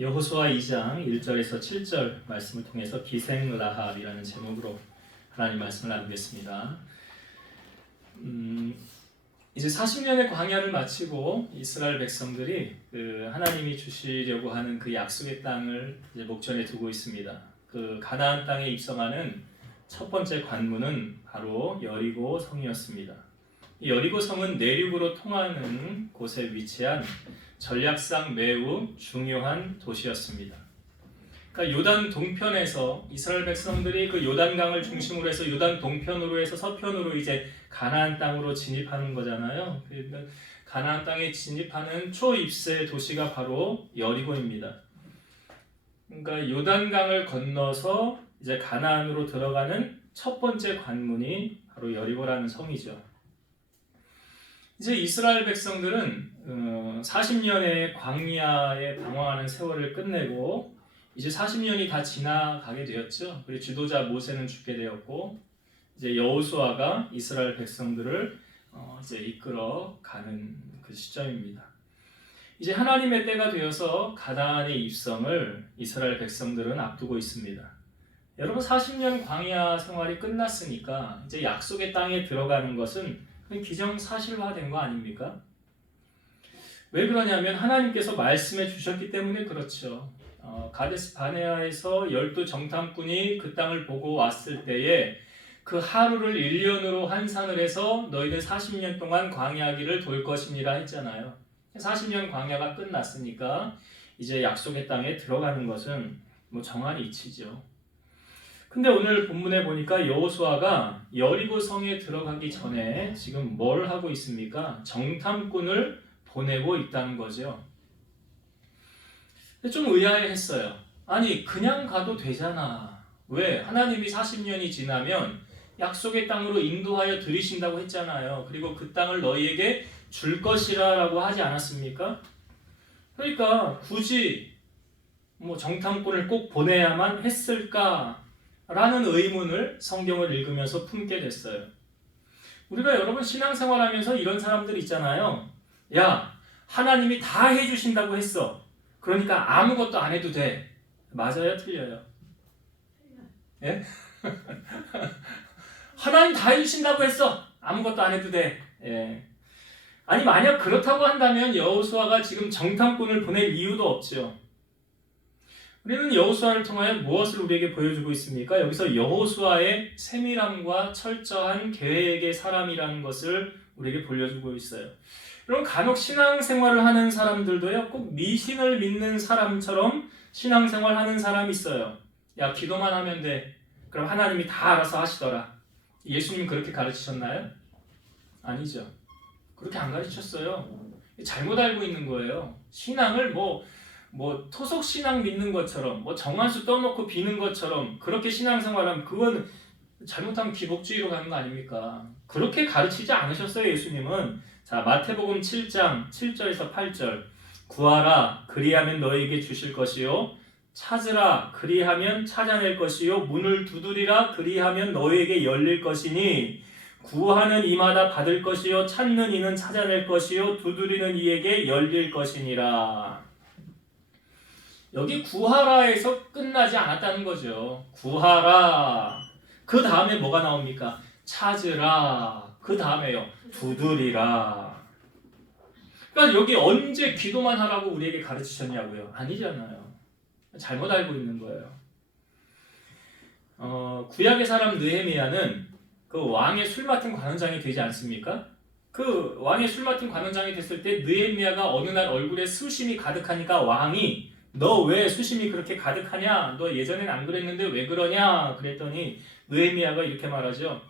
여호수아 2장 1절에서 7절 말씀을 통해서 기생라합이라는 제목으로 하나님 말씀을 나누겠습니다. 이제 40년의 광야를 마치고 이스라엘 백성들이 하나님이 주시려고 하는 그 약속의 땅을 이제 목전에 두고 있습니다. 그 가나안 땅에 입성하는 첫 번째 관문은 바로 여리고 성이었습니다. 이 여리고 성은 내륙으로 통하는 곳에 위치한 전략상 매우 중요한 도시였습니다. 그러니까 요단 동편에서 이스라엘 백성들이 그 요단강을 중심으로 해서 요단 동편으로 해서 서편으로 이제 가나안 땅으로 진입하는 거잖아요. 그러니까 가나안 땅에 진입하는 초입세 도시가 바로 여리고입니다. 그러니까 요단강을 건너서 이제 가나안으로 들어가는 첫 번째 관문이 바로 여리고라는 성이죠. 이제 이스라엘 백성들은 40년의 광야에 방황하는 세월을 끝내고 이제 40년이 다 지나가게 되었죠. 그리고 지도자 모세는 죽게 되었고 이제 여호수아가 이스라엘 백성들을 이제 이끌어 가는 그 시점입니다. 이제 하나님의 때가 되어서 가나안의 입성을 이스라엘 백성들은 앞두고 있습니다. 여러분 40년 광야 생활이 끝났으니까 이제 약속의 땅에 들어가는 것은 기정사실화된 거 아닙니까? 왜 그러냐면 하나님께서 말씀해 주셨기 때문에 그렇죠. 가데스 바네아에서 12 정탐꾼이 그 땅을 보고 왔을 때에 그 하루를 1년으로 환산을 해서 너희는 40년 동안 광야길을 돌 것이니라 했잖아요. 40년 광야가 끝났으니까 이제 약속의 땅에 들어가는 것은 정한 이치죠. 근데 오늘 본문에 보니까 여호수아가 여리고 성에 들어가기 전에 지금 뭘 하고 있습니까? 정탐꾼을 보내고 있다는 거죠. 좀 의아해했어요. 아니 그냥 가도 되잖아. 왜? 하나님이 40년이 지나면 약속의 땅으로 인도하여 들이신다고 했잖아요. 그리고 그 땅을 너희에게 줄 것이라고 하지 않았습니까? 그러니까 굳이 정탐꾼을 꼭 보내야만 했을까? 라는 의문을 성경을 읽으면서 품게 됐어요. 우리가 여러분 신앙생활하면서 이런 사람들 있잖아요. 야, 하나님이 다 해주신다고 했어. 그러니까 아무것도 안 해도 돼. 맞아요? 틀려요? 예? 하나님 다 해주신다고 했어. 아무것도 안 해도 돼. 예. 아니 만약 그렇다고 한다면 여호수아가 지금 정탐꾼을 보낼 이유도 없죠. 우리는 여호수아를 통하여 무엇을 우리에게 보여주고 있습니까? 여기서 여호수아의 세밀함과 철저한 계획의 사람이라는 것을 우리에게 보여주고 있어요. 여러분 간혹 신앙생활을 하는 사람들도요, 꼭 미신을 믿는 사람처럼 신앙생활하는 사람이 있어요. 야, 기도만 하면 돼. 그럼 하나님이 다 알아서 하시더라. 예수님 그렇게 가르치셨나요? 아니죠. 그렇게 안 가르치셨어요. 잘못 알고 있는 거예요. 신앙을 토속 신앙 믿는 것처럼, 정한수 떠놓고 비는 것처럼 그렇게 신앙생활하면 그건 잘못하면 기복주의로 가는 거 아닙니까? 그렇게 가르치지 않으셨어요, 예수님은. 자, 마태복음 7장 7절에서 8절. 구하라, 그리하면 너희에게 주실 것이요. 찾으라, 그리하면 찾아낼 것이요. 문을 두드리라, 그리하면 너희에게 열릴 것이니 구하는 이마다 받을 것이요. 찾는 이는 찾아낼 것이요. 두드리는 이에게 열릴 것이니라. 여기 구하라에서 끝나지 않았다는 거죠. 구하라. 그 다음에 뭐가 나옵니까? 찾으라. 그 다음에요. 두드리라. 그러니까 여기 언제 기도만 하라고 우리에게 가르치셨냐고요? 아니잖아요. 잘못 알고 있는 거예요. 구약의 사람 느헤미야는 그 왕의 술 맡은 관원장이 되지 않습니까? 그 왕의 술 맡은 관원장이 됐을 때 느헤미야가 어느 날 얼굴에 수심이 가득하니까 왕이 너 왜 수심이 그렇게 가득하냐? 너 예전엔 안 그랬는데 왜 그러냐? 그랬더니 느헤미야가 이렇게 말하죠.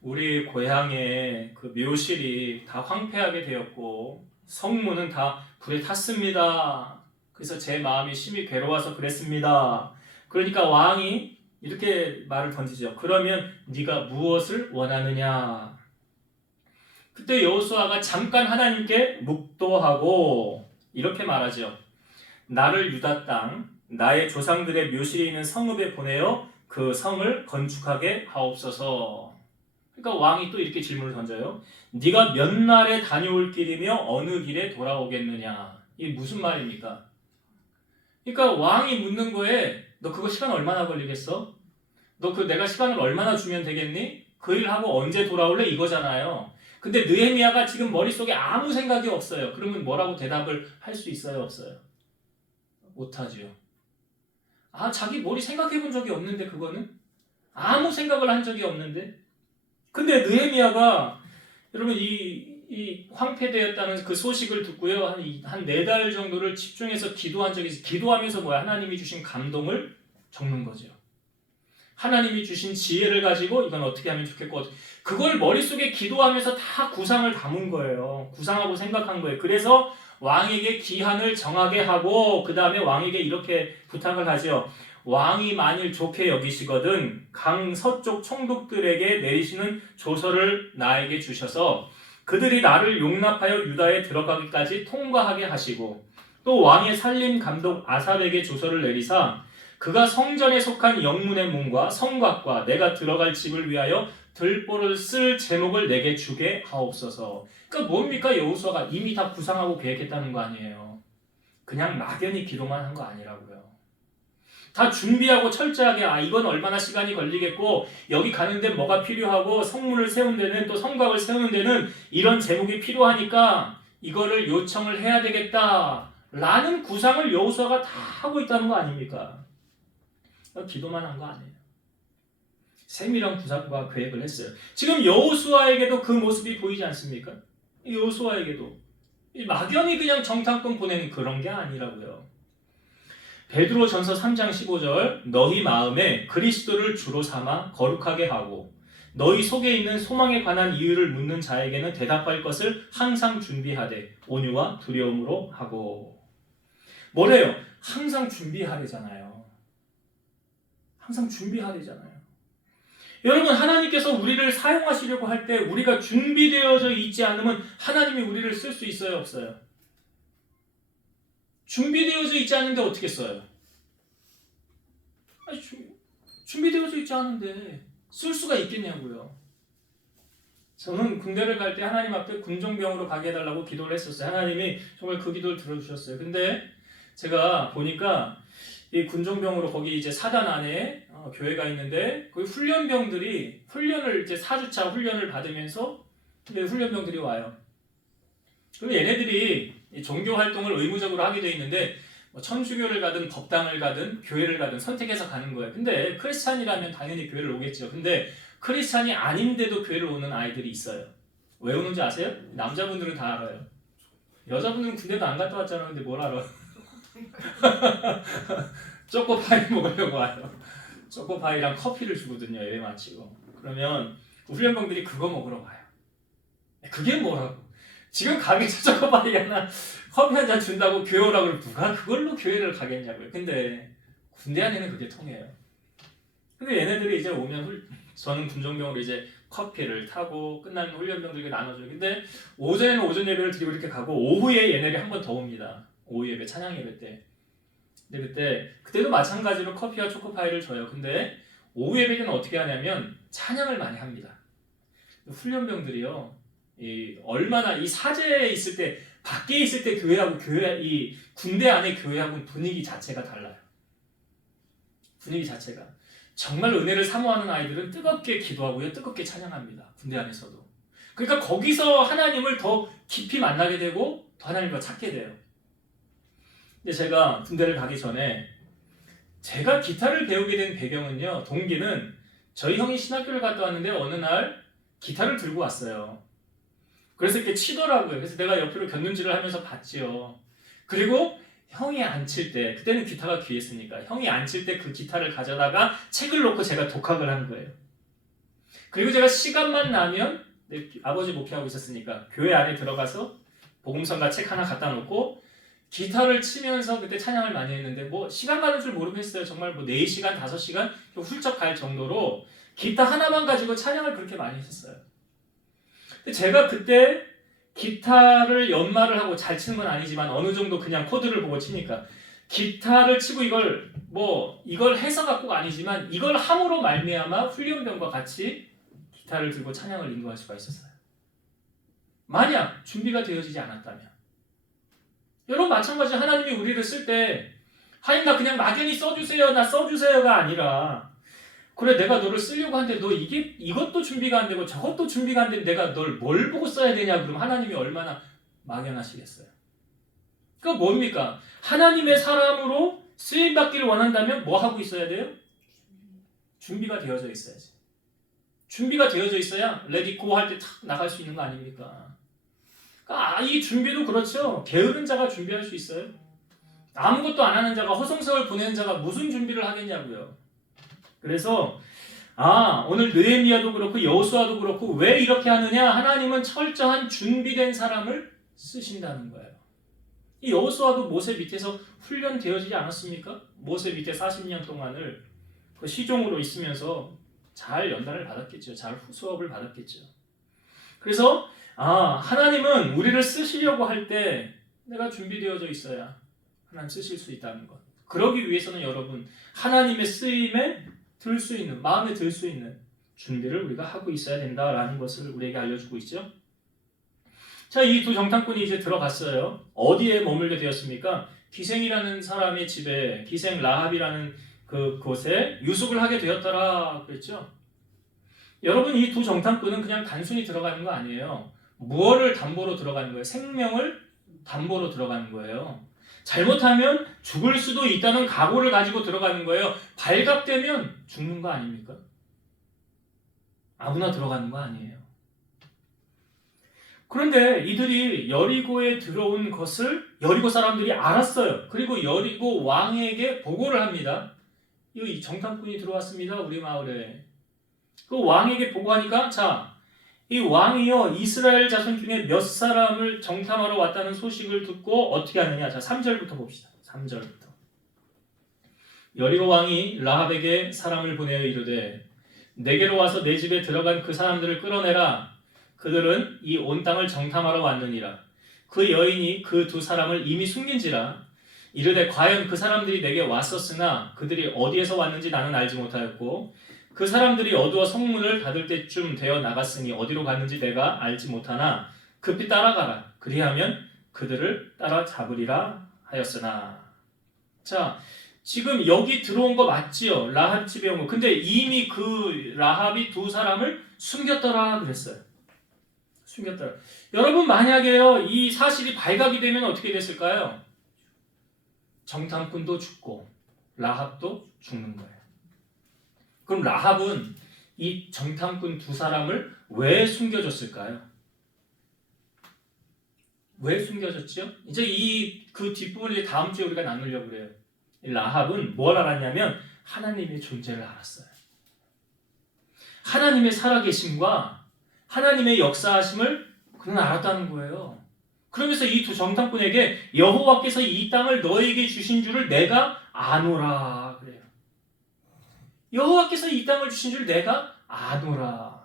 우리 고향의 그 묘실이 다 황폐하게 되었고 성문은 다 불에 탔습니다. 그래서 제 마음이 심히 괴로워서 그랬습니다. 그러니까 왕이 이렇게 말을 던지죠. 그러면 네가 무엇을 원하느냐? 그때 여호수아가 잠깐 하나님께 묵도하고 이렇게 말하죠. 나를 유다 땅, 나의 조상들의 묘실에 있는 성읍에 보내어 그 성을 건축하게 하옵소서. 그러니까 왕이 또 이렇게 질문을 던져요. 네가 몇 날에 다녀올 길이며 어느 길에 돌아오겠느냐? 이게 무슨 말입니까? 그러니까 왕이 묻는 거에 너 그거 시간 얼마나 걸리겠어? 너 내가 시간을 얼마나 주면 되겠니? 그 일 하고 언제 돌아올래? 이거잖아요. 근데 느헤미야가 지금 머릿속에 아무 생각이 없어요. 그러면 뭐라고 대답을 할 수 있어요? 없어요? 못하지요. 자기 머리 생각해 본 적이 없는데 그거는? 아무 생각을 한 적이 없는데? 근데 느헤미야가 여러분 이 황폐되었다는 그 소식을 듣고요. 한 4달 정도를 집중해서 기도한 적이 있어요. 기도하면서 하나님이 주신 감동을 적는 거죠. 하나님이 주신 지혜를 가지고 이건 어떻게 하면 좋겠고 그걸 머릿속에 기도하면서 다 구상을 담은 거예요. 구상하고 생각한 거예요. 그래서 왕에게 기한을 정하게 하고 그 다음에 왕에게 이렇게 부탁을 하죠. 왕이 만일 좋게 여기시거든 강 서쪽 총독들에게 내리시는 조서를 나에게 주셔서 그들이 나를 용납하여 유다에 들어가기까지 통과하게 하시고 또 왕의 살림 감독 아삽에게 조서를 내리사 그가 성전에 속한 영문의 문과 성곽과 내가 들어갈 집을 위하여 들보를 쓸 제목을 내게 주게 하옵소서. 그러니까 뭡니까? 여호수아가 이미 다 구상하고 계획했다는 거 아니에요. 그냥 막연히 기도만 한 거 아니라고요. 다 준비하고 철저하게 이건 얼마나 시간이 걸리겠고 여기 가는 데는 뭐가 필요하고 성문을 세운 데는 또 성곽을 세우는 데는 이런 제목이 필요하니까 이거를 요청을 해야 되겠다 라는 구상을 여호수아가 다 하고 있다는 거 아닙니까? 기도만 한 거 아니에요. 세밀한 구상과 계획을 했어요. 지금 여호수아에게도 그 모습이 보이지 않습니까? 여호수아에게도 막연히 그냥 정탐꾼 보내는 그런 게 아니라고요. 베드로전서 3장 15절 너희 마음에 그리스도를 주로 삼아 거룩하게 하고 너희 속에 있는 소망에 관한 이유를 묻는 자에게는 대답할 것을 항상 준비하되 온유와 두려움으로 하고 뭐래요? 항상 준비하래잖아요. 항상 준비하래잖아요. 여러분 하나님께서 우리를 사용하시려고 할 때 우리가 준비되어져 있지 않으면 하나님이 우리를 쓸 수 있어요? 없어요? 준비되어져 있지 않은데 어떻게 써요? 준비되어져 있지 않은데 쓸 수가 있겠냐고요. 저는 군대를 갈 때 하나님 앞에 군종병으로 가게 해달라고 기도를 했었어요. 하나님이 정말 그 기도를 들어주셨어요. 근데 제가 보니까 이 군종병으로 거기 이제 사단 안에 교회가 있는데 거기 훈련병들이 훈련을 이제 4주차 훈련을 받으면서 훈련병들이 와요. 그럼 얘네들이 종교 활동을 의무적으로 하게 돼 있는데 천주교를 가든 법당을 가든 교회를 가든 선택해서 가는 거예요. 근데 크리스찬이라면 당연히 교회를 오겠죠. 근데 크리스찬이 아닌데도 교회를 오는 아이들이 있어요. 왜 오는지 아세요? 남자분들은 다 알아요. 여자분들은 군대도 안 갔다 왔잖아요. 근데 뭘 알아? 초코파이 먹으려고 와요. 초코파이랑 커피를 주거든요. 예배 마치고. 그러면 훈련병들이 그거 먹으러 와요. 그게 뭐라고? 지금 가게에서 초코파이 하나 커피 한 잔 준다고 교회 오라고 그러면 누가 그걸로 교회를 가겠냐고요. 근데 군대 안에는 그게 통해요. 근데 얘네들이 이제 오면 저는 군종병으로 이제 커피를 타고 끝나는 훈련병들에게 나눠줘요. 근데 오전에는 오전 예배를 드리고 이렇게 가고 오후에 얘네들이 한 번 더 옵니다. 오후 예배, 찬양 예배 때. 근데 그때도 마찬가지로 커피와 초코파이를 줘요. 근데 오후 예배 때는 어떻게 하냐면 찬양을 많이 합니다. 훈련병들이요. 얼마나 이 사제에 있을 때 밖에 있을 때 교회하고 이 군대 안에 교회하고는 분위기 자체가 달라요. 분위기 자체가 정말 은혜를 사모하는 아이들은 뜨겁게 기도하고요, 뜨겁게 찬양합니다. 군대 안에서도. 그러니까 거기서 하나님을 더 깊이 만나게 되고 더 하나님을 찾게 돼요. 근데 제가 군대를 가기 전에 제가 기타를 배우게 된 배경은요, 동기는 저희 형이 신학교를 갔다 왔는데 어느 날 기타를 들고 왔어요. 그래서 이렇게 치더라고요. 그래서 내가 옆으로 곁눈질을 하면서 봤지요. 그리고 형이 안 칠 때, 그때는 기타가 귀했으니까 형이 안 칠 때 그 기타를 가져다가 책을 놓고 제가 독학을 한 거예요. 그리고 제가 시간만 나면 아버지 목회하고 있었으니까 교회 안에 들어가서 복음성가 책 하나 갖다 놓고 기타를 치면서 그때 찬양을 많이 했는데 시간 가는 줄 모르겠어요. 정말 4시간, 5시간 훌쩍 갈 정도로 기타 하나만 가지고 찬양을 그렇게 많이 했었어요. 제가 그때 기타를 연마를 하고 잘 치는 건 아니지만 어느 정도 그냥 코드를 보고 치니까 기타를 치고 이걸 해서 갖고가 아니지만 이걸 함으로 말미암아 훈련병과 같이 기타를 들고 찬양을 인도할 수가 있었어요. 만약 준비가 되어지지 않았다면 여러분 마찬가지 하나님이 우리를 쓸 때 하나님 나 그냥 막연히 써주세요. 나 써주세요가 아니라 그래 내가 너를 쓰려고 하는데 너 이것도 준비가 안 되고 저것도 준비가 안 되는데 내가 널 뭘 보고 써야 되냐 그럼 하나님이 얼마나 막연하시겠어요. 그러니까 뭡니까? 하나님의 사람으로 쓰임받기를 원한다면 뭐 하고 있어야 돼요? 준비가 되어져 있어야지. 준비가 되어져 있어야 레디고 할 때 탁 나갈 수 있는 거 아닙니까? 그러니까 이 준비도 그렇죠. 게으른 자가 준비할 수 있어요? 아무것도 안 하는 자가 허송세월 보내는 자가 무슨 준비를 하겠냐고요. 그래서 오늘 느헤미야도 그렇고 여호수아도 그렇고 왜 이렇게 하느냐? 하나님은 철저한 준비된 사람을 쓰신다는 거예요. 이 여호수아도 모세 밑에서 훈련되어지지 않았습니까? 모세 밑에 40년 동안을 그 시종으로 있으면서 잘 연단을 받았겠죠. 잘 수업을 받았겠죠. 그래서 하나님은 우리를 쓰시려고 할 때 내가 준비되어져 있어야 하나님 쓰실 수 있다는 것. 그러기 위해서는 여러분 하나님의 쓰임에 들 수 있는, 마음에 들 수 있는 준비를 우리가 하고 있어야 된다라는 것을 우리에게 알려주고 있죠. 자, 이 두 정탐꾼이 이제 들어갔어요. 어디에 머물게 되었습니까? 기생이라는 사람의 집에, 기생 라합이라는 그곳에 유숙을 하게 되었더라 그랬죠. 여러분 이 두 정탐꾼은 그냥 단순히 들어가는 거 아니에요. 무엇을 담보로 들어가는 거예요? 생명을 담보로 들어가는 거예요. 잘못하면 죽을 수도 있다는 각오를 가지고 들어가는 거예요. 발각되면 죽는 거 아닙니까? 아무나 들어가는 거 아니에요. 그런데 이들이 여리고에 들어온 것을 여리고 사람들이 알았어요. 그리고 여리고 왕에게 보고를 합니다. 이 정탐꾼이 들어왔습니다. 우리 마을에. 그 왕에게 보고하니까 이 왕이요 이스라엘 자손 중에 몇 사람을 정탐하러 왔다는 소식을 듣고 어떻게 하느냐. 3절부터 봅시다. 3절부터. 여리고 왕이 라합에게 사람을 보내어 이르되 내게로 와서 내 집에 들어간 그 사람들을 끌어내라. 그들은 이 온 땅을 정탐하러 왔느니라. 그 여인이 그 두 사람을 이미 숨긴지라. 이르되 과연 그 사람들이 내게 왔었으나 그들이 어디에서 왔는지 나는 알지 못하였고 그 사람들이 어두워 성문을 닫을 때쯤 되어 나갔으니 어디로 갔는지 내가 알지 못하나 급히 따라가라. 그리하면 그들을 따라잡으리라 하였으나. 자, 지금 여기 들어온 거 맞지요? 라합 집에 온 거. 근데 이미 그 라합이 두 사람을 숨겼더라 그랬어요. 숨겼더라. 여러분 만약에요 이 사실이 발각이 되면 어떻게 됐을까요? 정탐꾼도 죽고 라합도 죽는 거예요. 그럼 라합은 이 정탐꾼 두 사람을 왜 숨겨줬을까요? 왜 숨겨줬죠? 이제 그 뒷부분을 다음 주에 우리가 나누려고 그래요. 라합은 뭘 알았냐면 하나님의 존재를 알았어요. 하나님의 살아계심과 하나님의 역사하심을 그는 알았다는 거예요. 그러면서 이 두 정탐꾼에게 여호와께서 이 땅을 너에게 주신 줄을 내가 아노라 그래요. 여호와께서 이 땅을 주신 줄 내가 아노라.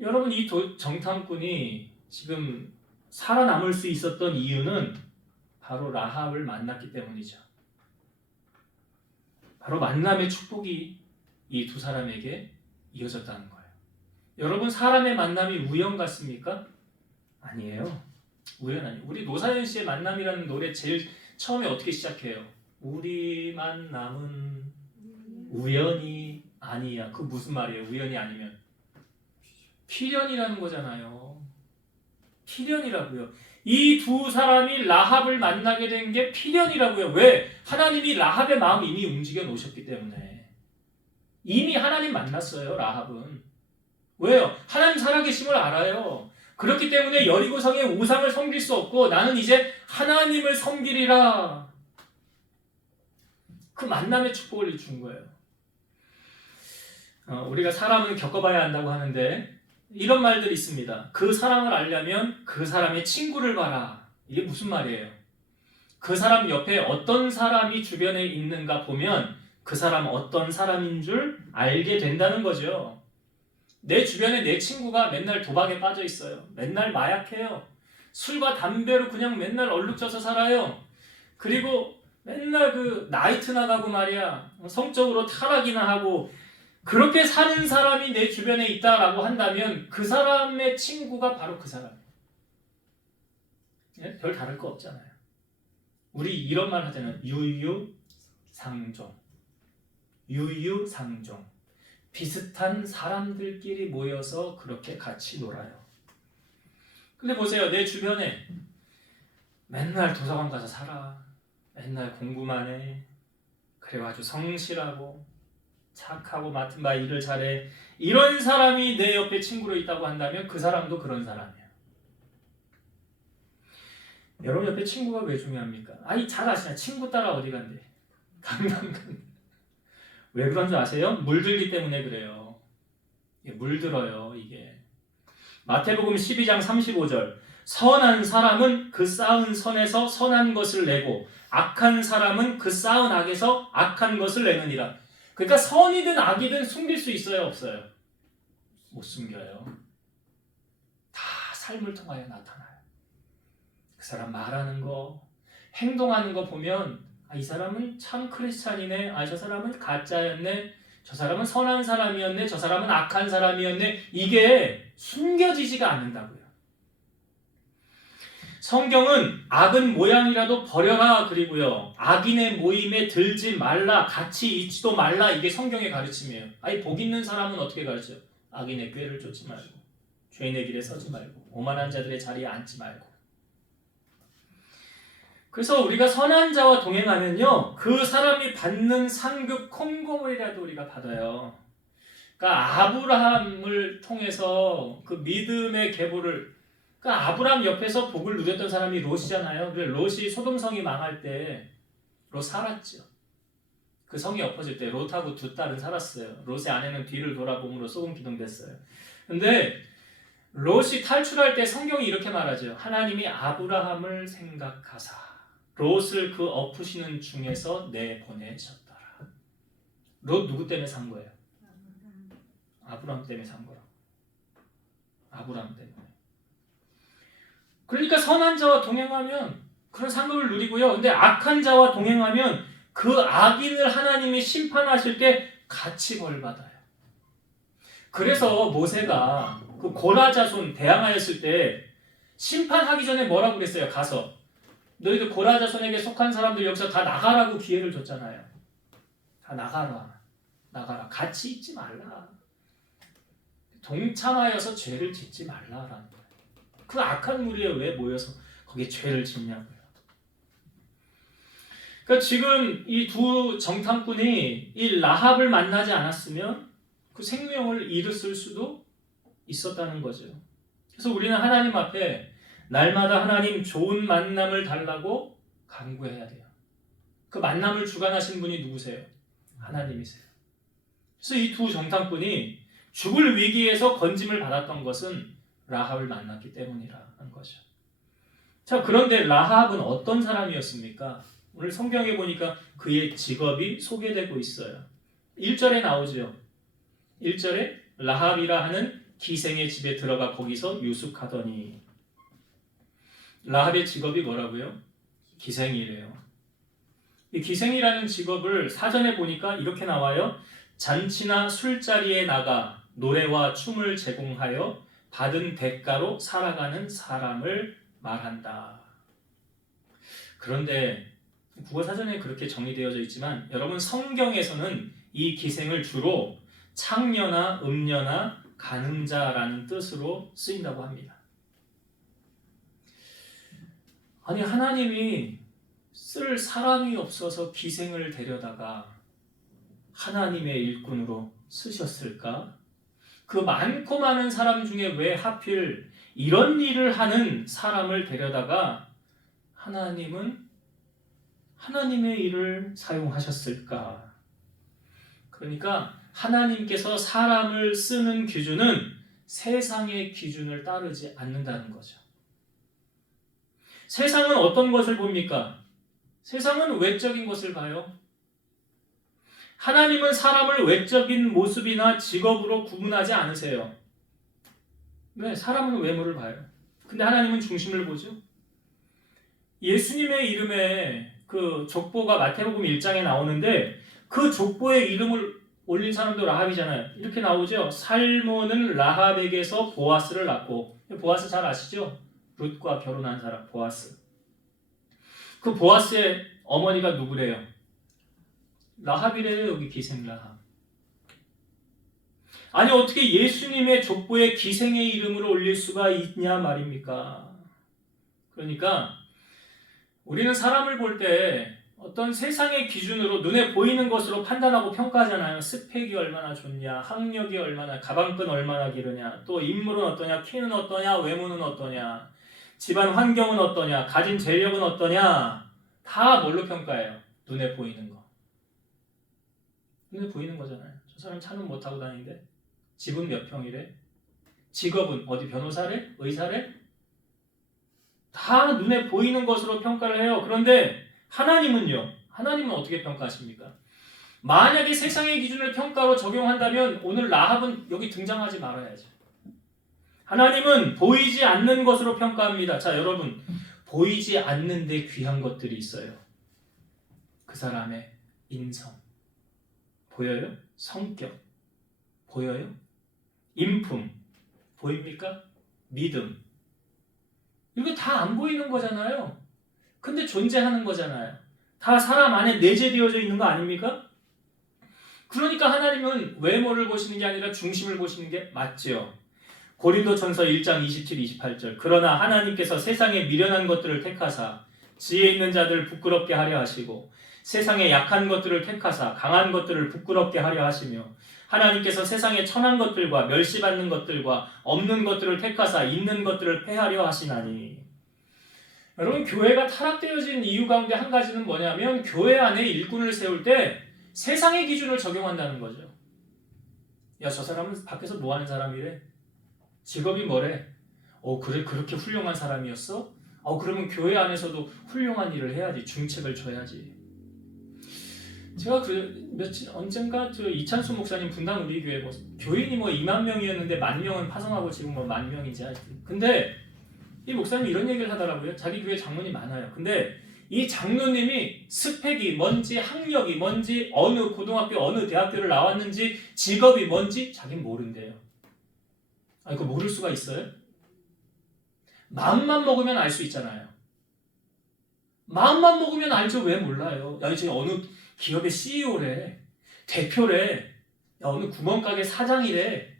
여러분 이 정탐꾼이 지금 살아남을 수 있었던 이유는 바로 라합을 만났기 때문이죠. 바로 만남의 축복이 이 두 사람에게 이어졌다는 거예요. 여러분 사람의 만남이 우연 같습니까? 아니에요. 우연 아니에요. 우리 노사연 씨의 만남이라는 노래 제일 처음에 어떻게 시작해요? 우리 만남은 우연이 아니야. 그 무슨 말이에요? 우연이 아니면 필연이라는 거잖아요. 필연이라고요. 이 두 사람이 라합을 만나게 된 게 필연이라고요. 왜? 하나님이 라합의 마음을 이미 움직여 놓으셨기 때문에. 이미 하나님 만났어요. 라합은. 왜요? 하나님 살아계심을 알아요. 그렇기 때문에 여리고성의 우상을 섬길 수 없고 나는 이제 하나님을 섬기리라. 그 만남의 축복을 준 거예요. 우리가 사람을 겪어봐야 한다고 하는데 이런 말들이 있습니다. 그 사람을 알려면 그 사람의 친구를 봐라. 이게 무슨 말이에요? 그 사람 옆에 어떤 사람이 주변에 있는가 보면 그 사람 어떤 사람인 줄 알게 된다는 거죠. 내 주변에 내 친구가 맨날 도박에 빠져 있어요. 맨날 마약해요. 술과 담배로 그냥 맨날 얼룩져서 살아요. 그리고 맨날 그 나이트 나가고 말이야. 성적으로 타락이나 하고 그렇게 사는 사람이 내 주변에 있다라고 한다면 그 사람의 친구가 바로 그 사람이에요. 예? 별 다를 거 없잖아요. 우리 이런 말 하잖아요. 유유상종. 유유상종. 비슷한 사람들끼리 모여서 그렇게 같이 놀아요. 근데 보세요. 내 주변에 맨날 도서관 가서 살아. 맨날 공부만 해. 그래가지고 성실하고 착하고 맡은 바 일을 잘해. 이런 사람이 내 옆에 친구로 있다고 한다면 그 사람도 그런 사람이에요. 여러분 옆에 친구가 왜 중요합니까? 아니 잘 아시나? 친구 따라 어디 간대? 강남 간대. 왜 그런 줄 아세요? 물들기 때문에 그래요. 물들어요 이게. 마태복음 12장 35절. 선한 사람은 그 쌓은 선에서 선한 것을 내고 악한 사람은 그 쌓은 악에서 악한 것을 내느니라. 그러니까 선이든 악이든 숨길 수 있어요 없어요? 못 숨겨요. 다 삶을 통하여 나타나요. 그 사람 말하는 거, 행동하는 거 보면 이 사람은 참 크리스찬이네, 저 사람은 가짜였네, 저 사람은 선한 사람이었네, 저 사람은 악한 사람이었네. 이게 숨겨지지가 않는다고요. 성경은 악은 모양이라도 버려라 그리고요, 악인의 모임에 들지 말라, 같이 있지도 말라. 이게 성경의 가르침이에요. 복 있는 사람은 어떻게 가르쳐요? 악인의 꾀를 쫓지 말고, 죄인의 길에 서지 말고, 오만한 자들의 자리에 앉지 말고. 그래서 우리가 선한 자와 동행하면요, 그 사람이 받는 상급 콩고물이라도 우리가 받아요. 그러니까 아브라함을 통해서 그 믿음의 계보를, 그러니까 아브라함 옆에서 복을 누렸던 사람이 롯이잖아요. 그래 롯이 소돔성이 망할 때 롯 살았죠. 그 성이 엎어질 때 롯하고 두 딸은 살았어요. 롯의 아내는 뒤를 돌아봄으로 소금 기둥됐어요. 근데 롯이 탈출할 때 성경이 이렇게 말하죠. 하나님이 아브라함을 생각하사 롯을 그 엎으시는 중에서 내보내셨더라. 롯 누구 때문에 산 거예요? 아브라함 때문에 산 거라고. 아브라함 때문에. 그러니까 선한 자와 동행하면 그런 상급을 누리고요. 근데 악한 자와 동행하면 그 악인을 하나님이 심판하실 때 같이 벌받아요. 그래서 모세가 그 고라 자손 대항하였을 때 심판하기 전에 뭐라고 그랬어요? 가서 너희들 고라 자손에게 속한 사람들 여기서 다 나가라고 기회를 줬잖아요. 다 나가라. 같이 있지 말라. 동참하여서 죄를 짓지 말라라는 거예요. 그 악한 무리에 왜 모여서 거기에 죄를 짓냐고요. 그러니까 지금 이 두 정탐꾼이 이 라합을 만나지 않았으면 그 생명을 잃었을 수도 있었다는 거죠. 그래서 우리는 하나님 앞에 날마다 하나님 좋은 만남을 달라고 간구해야 돼요. 그 만남을 주관하신 분이 누구세요? 하나님이세요. 그래서 이 두 정탐꾼이 죽을 위기에서 건짐을 받았던 것은 라합을 만났기 때문이라는 거죠. 자, 그런데 라합은 어떤 사람이었습니까? 오늘 성경에 보니까 그의 직업이 소개되고 있어요. 1절에 나오죠. 1절에 라합이라 하는 기생의 집에 들어가 거기서 유숙하더니. 라합의 직업이 뭐라고요? 기생이래요. 이 기생이라는 직업을 사전에 보니까 이렇게 나와요. 잔치나 술자리에 나가 노래와 춤을 제공하여 받은 대가로 살아가는 사람을 말한다. 그런데 국어사전에 그렇게 정리되어져 있지만 여러분 성경에서는 이 기생을 주로 창녀나 음녀나 간음자라는 뜻으로 쓰인다고 합니다. 아니 하나님이 쓸 사람이 없어서 기생을 데려다가 하나님의 일꾼으로 쓰셨을까? 그 많고 많은 사람 중에 왜 하필 이런 일을 하는 사람을 데려다가 하나님은 하나님의 일을 사용하셨을까? 그러니까 하나님께서 사람을 쓰는 기준은 세상의 기준을 따르지 않는다는 거죠. 세상은 어떤 것을 봅니까? 세상은 외적인 것을 봐요. 하나님은 사람을 외적인 모습이나 직업으로 구분하지 않으세요. 왜? 사람은 외모를 봐요. 근데 하나님은 중심을 보죠. 예수님의 이름에 그 족보가 마태복음 1장에 나오는데 그 족보에 이름을 올린 사람도 라합이잖아요. 이렇게 나오죠. 살몬은 라합에게서 보아스를 낳고, 보아스 잘 아시죠? 룻과 결혼한 사람 보아스. 그 보아스의 어머니가 누구래요? 라합이래요. 여기 기생 라합. 아니 어떻게 예수님의 족보에 기생의 이름을 올릴 수가 있냐 말입니까? 그러니까 우리는 사람을 볼 때 어떤 세상의 기준으로 눈에 보이는 것으로 판단하고 평가하잖아요. 스펙이 얼마나 좋냐, 학력이 얼마나, 가방끈 얼마나 기르냐, 또 인물은 어떠냐, 키는 어떠냐, 외모는 어떠냐, 집안 환경은 어떠냐, 가진 재력은 어떠냐, 다 뭘로 평가해요? 눈에 보이는 거. 눈에 보이는 거잖아요. 저 사람 차는 못 타고 다니는데 집은 몇 평이래? 직업은 어디 변호사래? 의사래? 다 눈에 보이는 것으로 평가를 해요. 그런데 하나님은요? 하나님은 어떻게 평가하십니까? 만약에 세상의 기준을 평가로 적용한다면 오늘 라합은 여기 등장하지 말아야죠. 하나님은 보이지 않는 것으로 평가합니다. 자, 여러분, 보이지 않는데 귀한 것들이 있어요. 그 사람의 인성 보여요? 성격 보여요? 인품 보입니까? 믿음 이거 다 안 보이는 거잖아요. 근데 존재하는 거잖아요. 다 사람 안에 내재되어져 있는 거 아닙니까? 그러니까 하나님은 외모를 보시는 게 아니라 중심을 보시는 게 맞죠. 고린도전서 1장 27, 28절 그러나 하나님께서 세상에 미련한 것들을 택하사 지혜 있는 자들을 부끄럽게 하려 하시고 세상에 약한 것들을 택하사 강한 것들을 부끄럽게 하려 하시며 하나님께서 세상에 천한 것들과 멸시받는 것들과 없는 것들을 택하사 있는 것들을 폐하려 하시나니. 여러분, 교회가 타락되어진 이유 가운데 한 가지는 뭐냐면 교회 안에 일꾼을 세울 때 세상의 기준을 적용한다는 거죠. 야, 저 사람은 밖에서 뭐 하는 사람이래? 직업이 뭐래? 그래, 그렇게 훌륭한 사람이었어? 그러면 교회 안에서도 훌륭한 일을 해야지. 중책을 져야지. 제가 언젠가 이찬수 목사님 분당 우리 교회 교인이 2만 명이었는데 10,000명은 파송하고 지금 10,000명인지 하여튼. 근데 이 목사님이 이런 얘기를 하더라고요. 자기 교회 장로님 많아요. 근데 이 장로님이 스펙이 뭔지, 학력이 뭔지, 어느 고등학교, 어느 대학교를 나왔는지, 직업이 뭔지 자기는 모른대요. 그거 모를 수가 있어요? 마음만 먹으면 알 수 있잖아요. 마음만 먹으면 알죠. 왜 몰라요? 야, 이제 어느 기업의 CEO래, 대표래, 야, 어느 구멍가게 사장이래.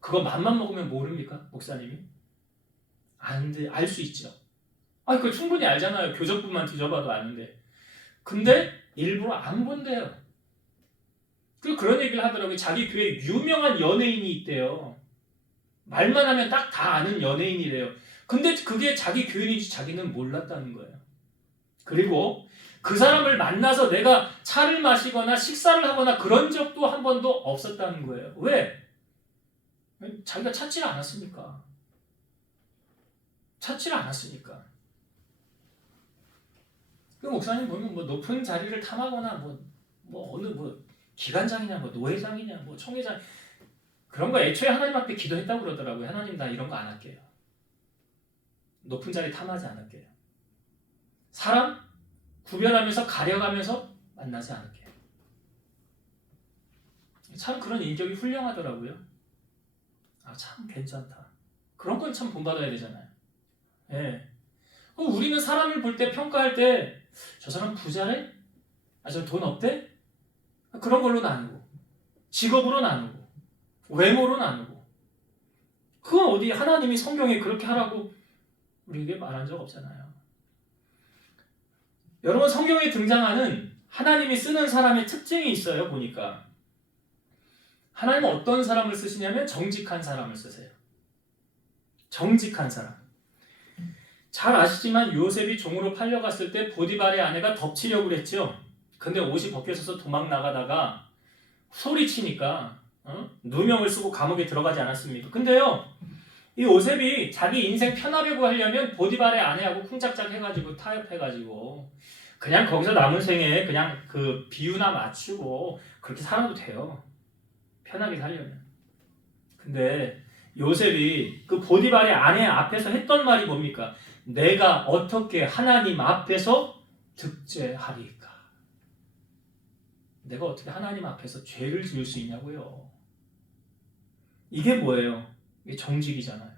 그거 맘만 먹으면 모릅니까? 목사님이? 알 수 있죠. 그거 충분히 알잖아요. 교적부만 뒤져봐도 아는데. 근데 일부러 안 본대요. 그런 얘기를 하더라고요. 자기 교회에 유명한 연예인이 있대요. 말만 하면 딱 다 아는 연예인이래요. 근데 그게 자기 교인인지 자기는 몰랐다는 거예요. 그리고 그 사람을 만나서 내가 차를 마시거나 식사를 하거나 그런 적도 한 번도 없었다는 거예요. 왜? 자기가 찾지를 않았으니까. 그 목사님 보면 높은 자리를 탐하거나 어느 기관장이냐 노회장이냐 총회장 그런 거 애초에 하나님 앞에 기도했다고 그러더라고요. 하나님 나 이런 거 안 할게요. 높은 자리 탐하지 않을게요. 사람 구별하면서 가려가면서 만나지 않을게요. 참 그런 인격이 훌륭하더라고요. 참 괜찮다. 그런 건 참 본받아야 되잖아요. 예. 우리는 사람을 볼 때 평가할 때 저 사람 부자래? 저 돈 없대? 그런 걸로 나누고 직업으로 나누고 외모로 나누고 그건 어디 하나님이 성경에 그렇게 하라고 우리에게 말한 적 없잖아요. 여러분 성경에 등장하는 하나님이 쓰는 사람의 특징이 있어요. 보니까 하나님은 어떤 사람을 쓰시냐면 정직한 사람을 쓰세요. 정직한 사람. 잘 아시지만 요셉이 종으로 팔려갔을 때 보디발의 아내가 덮치려고 그랬죠. 근데 옷이 벗겨져서 도망 나가다가 소리치니까 누명을 쓰고 감옥에 들어가지 않았습니까? 근데요 이 요셉이 자기 인생 편하려고 하려면 보디발의 아내하고 쿵짝짝 해가지고 타협해가지고 그냥 거기서 남은 생에 그냥 그 비유나 맞추고 그렇게 살아도 돼요. 편하게 살려면. 근데 요셉이 그 보디발의 아내 앞에서 했던 말이 뭡니까? 내가 어떻게 하나님 앞에서 득죄하리까? 내가 어떻게 하나님 앞에서 죄를 지을 수 있냐고요. 이게 뭐예요? 이게 정직이잖아요.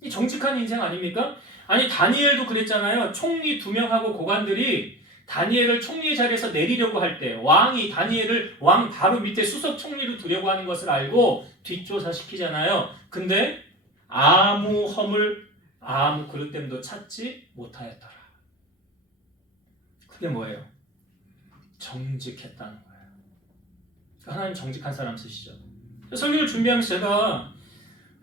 이 정직한 인생 아닙니까? 아니 다니엘도 그랬잖아요. 총리 2명하고 고관들이 다니엘을 총리 자리에서 내리려고 할 때 왕이 다니엘을 왕 바로 밑에 수석 총리로 두려고 하는 것을 알고 뒷조사시키잖아요. 근데 아무 허물 아무 그릇됨도 찾지 못하였더라. 그게 뭐예요? 정직했다는 거예요. 하나님 정직한 사람 쓰시죠. 설교를 준비하면서 제가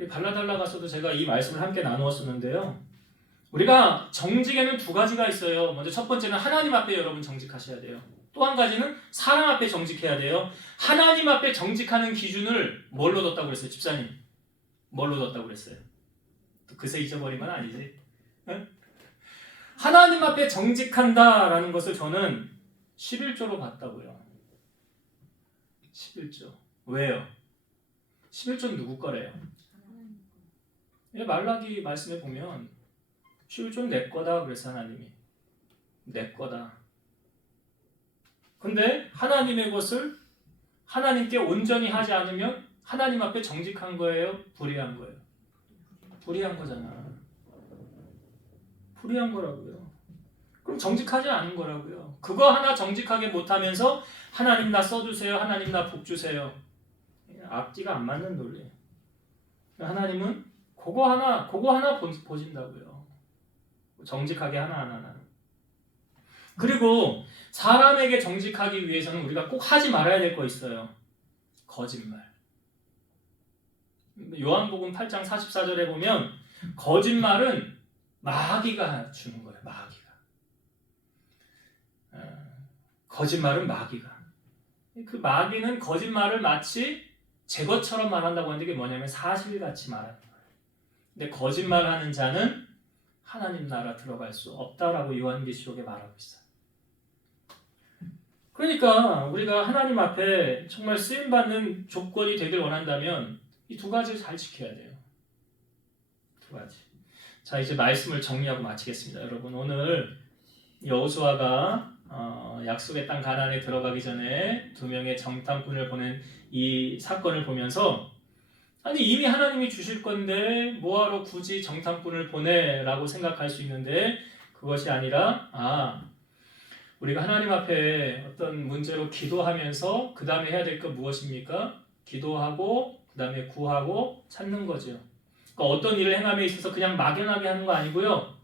발라달라 가서도 제가 이 말씀을 함께 나누었었는데요. 우리가 정직에는 2가지가 있어요. 먼저 첫 번째는 하나님 앞에 여러분 정직하셔야 돼요. 또 한 가지는 사람 앞에 정직해야 돼요. 하나님 앞에 정직하는 기준을 뭘로 뒀다고 그랬어요? 집사님 뭘로 뒀다고 그랬어요? 또 그새 잊어버린 건 아니지? 응? 하나님 앞에 정직한다라는 것을 저는 11조로 봤다고요. 11조. 왜요? 11조는 누구 거래요? 말라기 말씀에 보면 11조는 내 거다 그래서 하나님이 내 거다. 근데 하나님의 것을 하나님께 온전히 하지 않으면 하나님 앞에 정직한 거예요? 불의한 거예요? 불의한 거잖아. 불의한 거라고요. 그럼 정직하지 않은 거라고요. 그거 하나 정직하게 못하면서 하나님 나 써주세요. 하나님 나 복 주세요. 앞뒤가 안 맞는 논리. 하나님은 그거 하나 보신다고요. 정직하게 하나하나. 그리고 사람에게 정직하기 위해서는 우리가 꼭 하지 말아야 될 거 있어요. 거짓말. 요한복음 8장 44절에 보면 거짓말은 마귀가 주는 거예요. 마귀가. 거짓말은 마귀가. 그 마귀는 거짓말을 마치 제 것처럼 말한다고 하는데 그게 뭐냐면 사실같이 말하는 거예요. 근데 거짓말하는 자는 하나님 나라 들어갈 수 없다라고 요한계시록에 말하고 있어요. 그러니까 우리가 하나님 앞에 정말 쓰임받는 조건이 되길 원한다면 이 2가지를 잘 지켜야 돼요. 2가지. 자, 이제 말씀을 정리하고 마치겠습니다. 여러분, 오늘 여호수아가 약속의 땅 가나안에 들어가기 전에 2명의 정탐꾼을 보낸 이 사건을 보면서 아니 이미 하나님이 주실 건데 뭐하러 굳이 정탐꾼을 보내라고 생각할 수 있는데 그것이 아니라 우리가 하나님 앞에 어떤 문제로 기도하면서 그 다음에 해야 될 건 무엇입니까? 기도하고 그 다음에 구하고 찾는 거죠. 그러니까 어떤 일을 행함에 있어서 그냥 막연하게 하는 거 아니고요.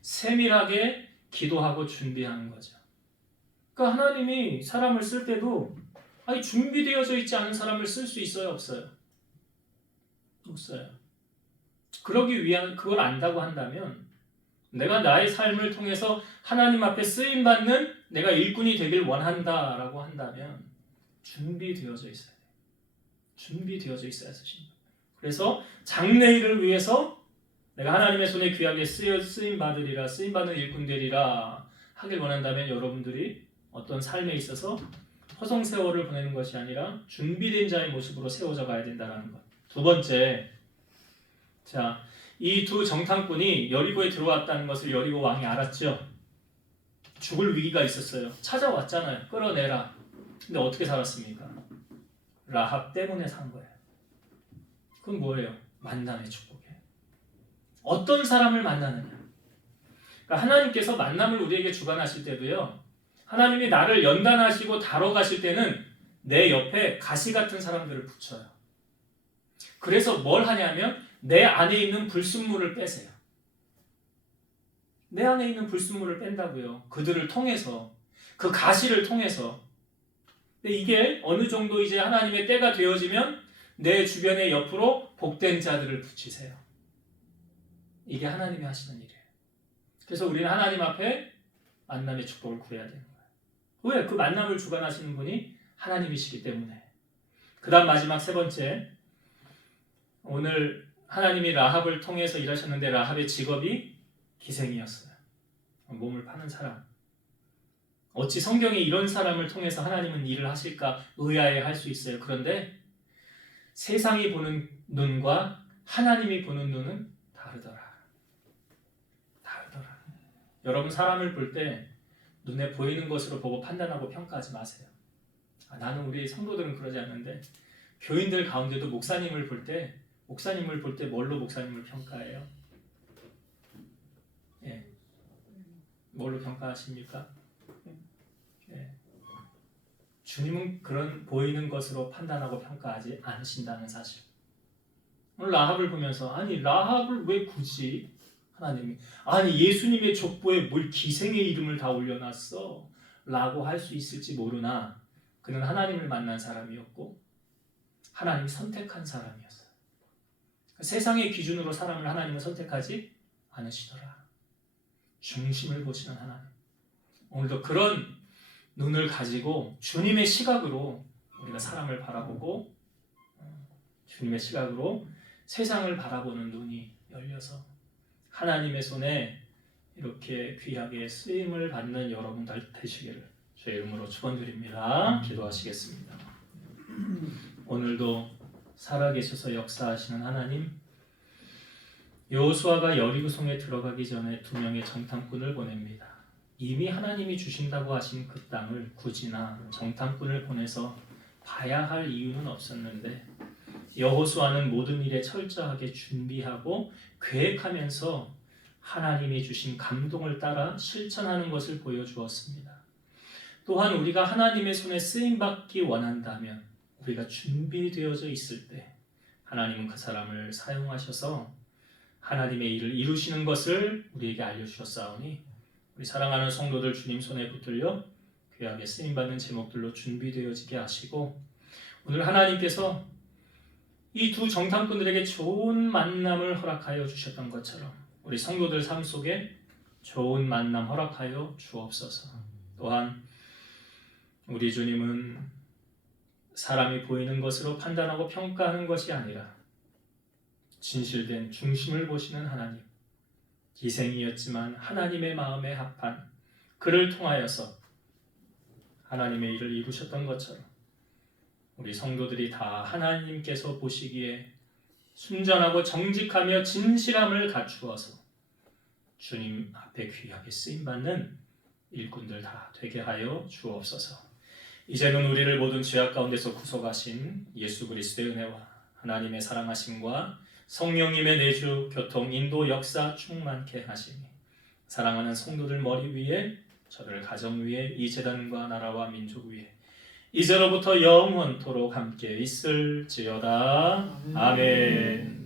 세밀하게 기도하고 준비하는 거죠. 그러니까 하나님이 사람을 쓸 때도 준비되어져 있지 않은 사람을 쓸 수 있어요? 없어요? 없어요. 그러기 위한 그걸 안다고 한다면 내가 나의 삶을 통해서 하나님 앞에 쓰임받는 내가 일꾼이 되길 원한다라고 한다면 준비되어져 있어야 돼요. 준비되어져 있어야 쓰십니다. 그래서 장래일을 위해서 내가 하나님의 손에 귀하게 쓰임받으리라 쓰임받는 일꾼 되리라 하길 원한다면 여러분들이 어떤 삶에 있어서 허송세월을 보내는 것이 아니라 준비된 자의 모습으로 세워져 가야 된다는 것. 2번째, 자, 이 2 정탐꾼이 여리고에 들어왔다는 것을 여리고 왕이 알았죠. 죽을 위기가 있었어요. 찾아왔잖아요. 끌어내라. 근데 어떻게 살았습니까? 라합 때문에 산 거예요. 그건 뭐예요? 만남의 축복이에요. 어떤 사람을 만나느냐. 그러니까 하나님께서 만남을 우리에게 주관하실 때도요. 하나님이 나를 연단하시고 다뤄가실 때는 내 옆에 가시 같은 사람들을 붙여요. 그래서 뭘 하냐면 내 안에 있는 불순물을 빼세요. 내 안에 있는 불순물을 뺀다고요. 그들을 통해서, 그 가시를 통해서. 근데 이게 어느 정도 이제 하나님의 때가 되어지면 내 주변의 옆으로 복된 자들을 붙이세요. 이게 하나님이 하시는 일이에요. 그래서 우리는 하나님 앞에 만남의 축복을 구해야 되는 거예요. 왜? 그 만남을 주관하시는 분이 하나님이시기 때문에. 그 다음 마지막 3번째, 오늘 하나님이 라합을 통해서 일하셨는데 라합의 직업이 기생이었어요. 몸을 파는 사람. 어찌 성경에 이런 사람을 통해서 하나님은 일을 하실까 의아해 할 수 있어요. 그런데 세상이 보는 눈과 하나님이 보는 눈은 다르더라. 여러분 사람을 볼 때 눈에 보이는 것으로 보고 판단하고 평가하지 마세요. 나는 우리 성도들은 그러지 않는데 교인들 가운데도 목사님을 볼 때 뭘로 목사님을 평가해요? 뭘로 평가하십니까? 예. 주님은 그런 보이는 것으로 판단하고 평가하지 않으신다는 사실. 오늘 라합을 보면서 아니 라합을 왜 굳이 하나님이 아니 예수님의 족보에 뭘 기생의 이름을 다 올려놨어 라고 할 수 있을지 모르나 그는 하나님을 만난 사람이었고 하나님이 선택한 사람이었어요. 세상의 기준으로 사람을 하나님은 선택하지 않으시더라. 중심을 보시는 하나님. 오늘도 그런 눈을 가지고 주님의 시각으로 우리가 사람을 바라보고 주님의 시각으로 세상을 바라보는 눈이 열려서 하나님의 손에 이렇게 귀하게 쓰임을 받는 여러분들 되시기를 주의 이름으로 축원드립니다. 기도하시겠습니다. 오늘도 살아계셔서 역사하시는 하나님, 여호수아가 여리고성에 들어가기 전에 2명의 정탐꾼을 보냅니다. 이미 하나님이 주신다고 하신 그 땅을 굳이나 정탐꾼을 보내서 봐야 할 이유는 없었는데 여호수아는 모든 일에 철저하게 준비하고 계획하면서 하나님이 주신 감동을 따라 실천하는 것을 보여주었습니다. 또한 우리가 하나님의 손에 쓰임받기 원한다면 우리가 준비되어져 있을 때 하나님은 그 사람을 사용하셔서 하나님의 일을 이루시는 것을 우리에게 알려주셨사오니 우리 사랑하는 성도들 주님 손에 붙들려 귀하게 쓰임받는 제목들로 준비되어지게 하시고 오늘 하나님께서 이 2 정탐꾼들에게 좋은 만남을 허락하여 주셨던 것처럼 우리 성도들 삶 속에 좋은 만남 허락하여 주옵소서. 또한 우리 주님은 사람이 보이는 것으로 판단하고 평가하는 것이 아니라 진실된 중심을 보시는 하나님, 기생이었지만 하나님의 마음에 합한 그를 통하여서 하나님의 일을 이루셨던 것처럼 우리 성도들이 다 하나님께서 보시기에 순전하고 정직하며 진실함을 갖추어서 주님 앞에 귀하게 쓰임받는 일꾼들 다 되게 하여 주옵소서. 이제는 우리를 모든 죄악 가운데서 구속하신 예수 그리스도의 은혜와 하나님의 사랑하심과 성령님의 내주, 교통, 인도, 역사 충만케 하시니 사랑하는 성도들 머리 위에 저들 가정 위에 이 제단과 나라와 민족 위에 이제로부터 영원토록 함께 있을지어다. 아멘.